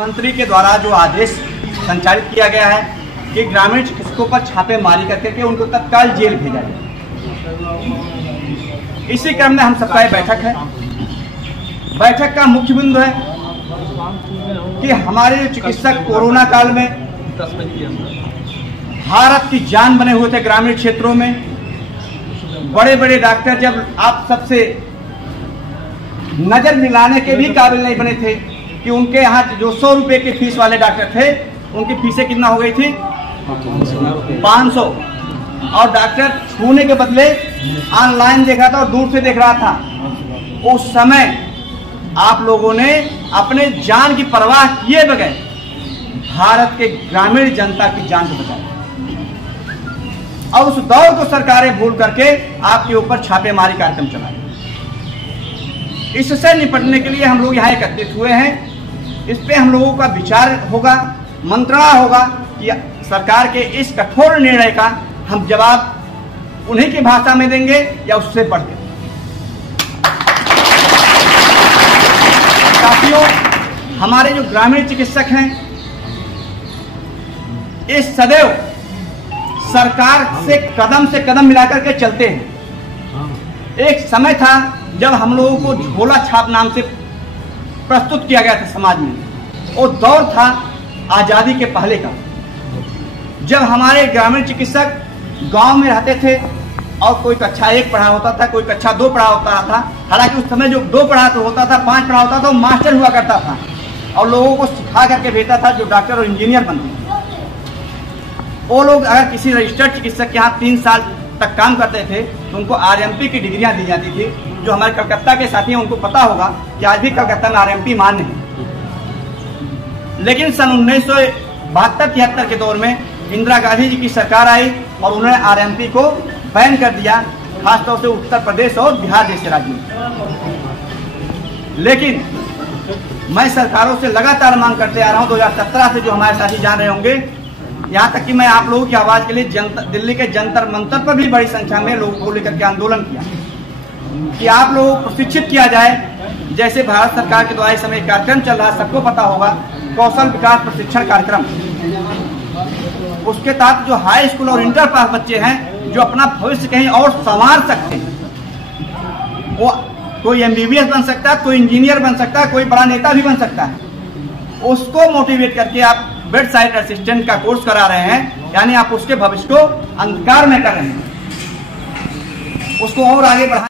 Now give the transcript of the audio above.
मंत्री के द्वारा जो आदेश संचालित किया गया है कि ग्रामीण चिकित्सकों पर छापेमारी करके उनको तत्काल जेल भेजा जाए। इसी क्रम में हम सबका बैठक है। बैठक का मुख्य बिंदु है कि हमारे चिकित्सक कोरोना काल में भारत की जान बने हुए थे। ग्रामीण क्षेत्रों में बड़े बड़े डॉक्टर जब आप सबसे नजर मिलाने के भी काबिल नहीं बने थे कि उनके यहाँ जो 100 रुपए के फीस वाले डॉक्टर थे उनकी फीसें कितना हो गई थी 500, और डॉक्टर छूने के बदले ऑनलाइन देख रहा था और दूर से देख रहा था। उस समय आप लोगों ने अपने जान की परवाह किए बगैर भारत के ग्रामीण जनता की जान को बचाया, और उस दौर को सरकारें भूल करके आपके ऊपर छापेमारी कार्यक्रम चलाए। इससे निपटने के लिए हम लोग यहाँ एकत्रित हुए हैं। इस पे हम लोगों का विचार होगा, मंत्रणा होगा कि सरकार के इस कठोर निर्णय का हम जवाब उन्हीं की भाषा में देंगे या उससे बढ़ के। साथियों, हमारे जो ग्रामीण चिकित्सक हैं इस सदैव सरकार से कदम मिलाकर के चलते हैं। एक समय था जब हम लोगों को झोला छाप नाम से प्रस्तुत किया गया था समाज में। वो दौर था आजादी के पहले का, जब हमारे ग्रामीण चिकित्सक गांव में रहते थे और कोई कक्षा 1 पढ़ा होता था, कोई कक्षा 2 पढ़ा होता था। हालांकि उस समय जो 2 पढ़ा तो होता था, 5 पढ़ा होता था, वो मास्टर हुआ करता था और लोगों को सिखा करके भेजता था जो डॉक्टर और इंजीनियर बनते थे। वो लोग अगर किसी रजिस्टर्ड चिकित्सक के यहाँ 3 साल तक काम करते थे तो उनको RMP की डिग्रियां दी जाती थी। जो हमारे कलकत्ता के साथी हैं उनको पता होगा कि आज भी कलकत्ता में RMP मान्य है। लेकिन सन 1972-73 के दौर में इंदिरा गांधी जी की सरकार आई और उन्होंने RMP को बैन कर दिया, खासतौर से उत्तर प्रदेश और बिहार जैसे राज्यों में। लेकिन मैं सरकारों से लगातार मांग करते आ रहा हूँ, 2017 से जो हमारे साथी जान रहे होंगे, यहाँ तक कि मैं आप लोगों की आवाज के लिए दिल्ली के जंतर मंतर पर भी बड़ी संख्या में लोगों को लेकर के आंदोलन किया कि आप लोगों को प्रशिक्षित किया जाए। जैसे भारत सरकार के द्वारा इस समय कार्यक्रम चल रहा है, सबको पता होगा, कौशल विकास प्रशिक्षण कार्यक्रम। उसके तहत जो हाई स्कूल और इंटर पास बच्चे हैं जो अपना भविष्य कहीं और संवार सकते हैं, वो कोई MBBS बन सकता है, कोई इंजीनियर बन सकता है, कोई बड़ा नेता भी बन सकता है, उसको मोटिवेट करके आप बेड साइड असिस्टेंट का कोर्स करा रहे हैं। यानी आप उसके भविष्य को अंधकार में कर रहे हैं, उसको और आगे बढ़ा